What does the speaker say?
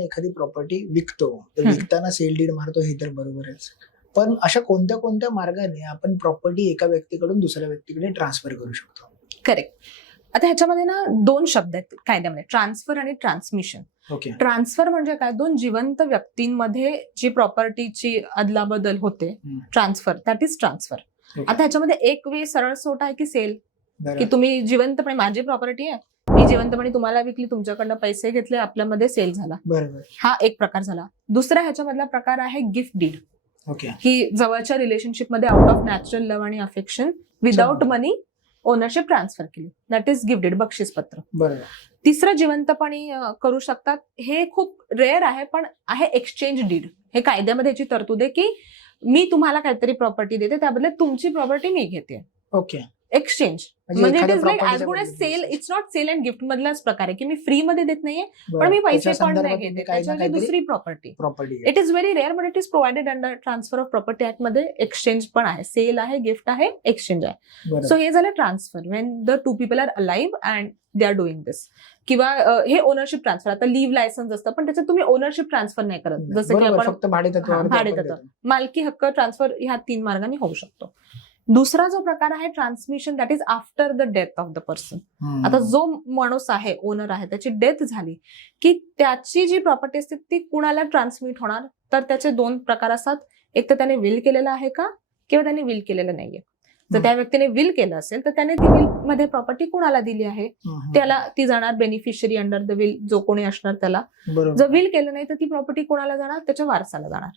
आपण एखादी प्रॉपर्टी विकतो तर विकताना सेल डीड मारतो हे तर बरोबरच, पण अशा कोणत्या कोणत्या मार्गाने आपण प्रॉपर्टी एका व्यक्तीकडून दुसऱ्या व्यक्तीकडे ट्रान्सफर करू शकतो? करेक्ट. आता ह्याच्यामध्ये ना 2 शब्द आहेत कायद्यामध्ये, ट्रान्सफर आणि ट्रान्समिशन. ओके. ट्रान्सफर म्हणजे काय, 2 जिवंत व्यक्तींमध्ये जी प्रॉपर्टीची अदलाबदल होते, ट्रान्सफर, दॅट इज ट्रान्सफर. आता ह्याच्यामध्ये एक वे सरळ सोट आहे की सेल, की तुम्ही जिवंतपणे, माझी प्रॉपर्टी आहे, मी जिवंतपणे तुम्हाला विकली, तुमच्याकडनं पैसे घेतले, आपल्यामध्ये सेल झाला, बरोबर. हा एक प्रकार झाला. दुसरा ह्याच्यामधला प्रकार आहे गिफ्ट डीड. ओके. की जवळच्या रिलेशनशिपमध्ये आउट ऑफ नॅचरल लव्ह आणि अफेक्शन विदाउट मनी ओनरशिप ट्रान्सफर केली, दॅट इज गिफ्ट डीड, बक्षीसपत्र. बरोबर. तिसरं जिवंतपणे करू शकतात, हे खूप रेअर आहे पण आहे, एक्सचेंज डीड. हे कायद्यामध्ये याची तरतूद आहे की मी तुम्हाला काहीतरी प्रॉपर्टी देते, त्याबद्दल तुमची प्रॉपर्टी मी घेते. ओके. एक्सचेंज म्हणजे it is like as good as sale. It's not sale and gift मधलाच प्रकार आहे की मी फ्री मध्ये देत नाहीये पण मी पैसे पण नाही घेते, त्याच्यामध्ये दुसरी property. It is very rare but it is provided under transfer of property act मध्ये. एक्सचेंज पण आहे, सेल आहे, गिफ्ट आहे, एक्सचेंज आहे. सो हे झालं transfer, when the 2 people are alive and they are doing this. किंवा हे ओनरशिप ट्रान्सफर, आता लिव्ह लायसन्स असतं पण त्याच्यात तुम्ही ओनरशिप ट्रान्सफर नाही करत, जसं की आपण फक्त भाडेतत्व, मालकी हक्क ट्रान्सफर ह्या 3 मार्गाने होऊ शकतो. दुसरा जो प्रकार आहे transmission, that is after the death of the person. आता जो माणूस आहे, ओनर आहे, त्याची डेथ झाली की त्याची जी प्रॉपर्टी असते ती कुणाला ट्रान्समिट होणार, तर त्याचे 2 प्रकार असतात. एक तर त्याने विल केलेलं आहे का, किंवा त्याने विल केलेलं नाहीये. जर त्या व्यक्तीने विल केलं असेल तर त्याने ती विल मध्ये प्रॉपर्टी कुणाला दिली आहे, त्याला ती जाणार बेनिफिशियरी अंडर द विल, जो कोणी असणार त्याला. जर विल केलं नाही तर ती प्रॉपर्टी कुणाला जाणार, त्याच्या वारसाला जाणार.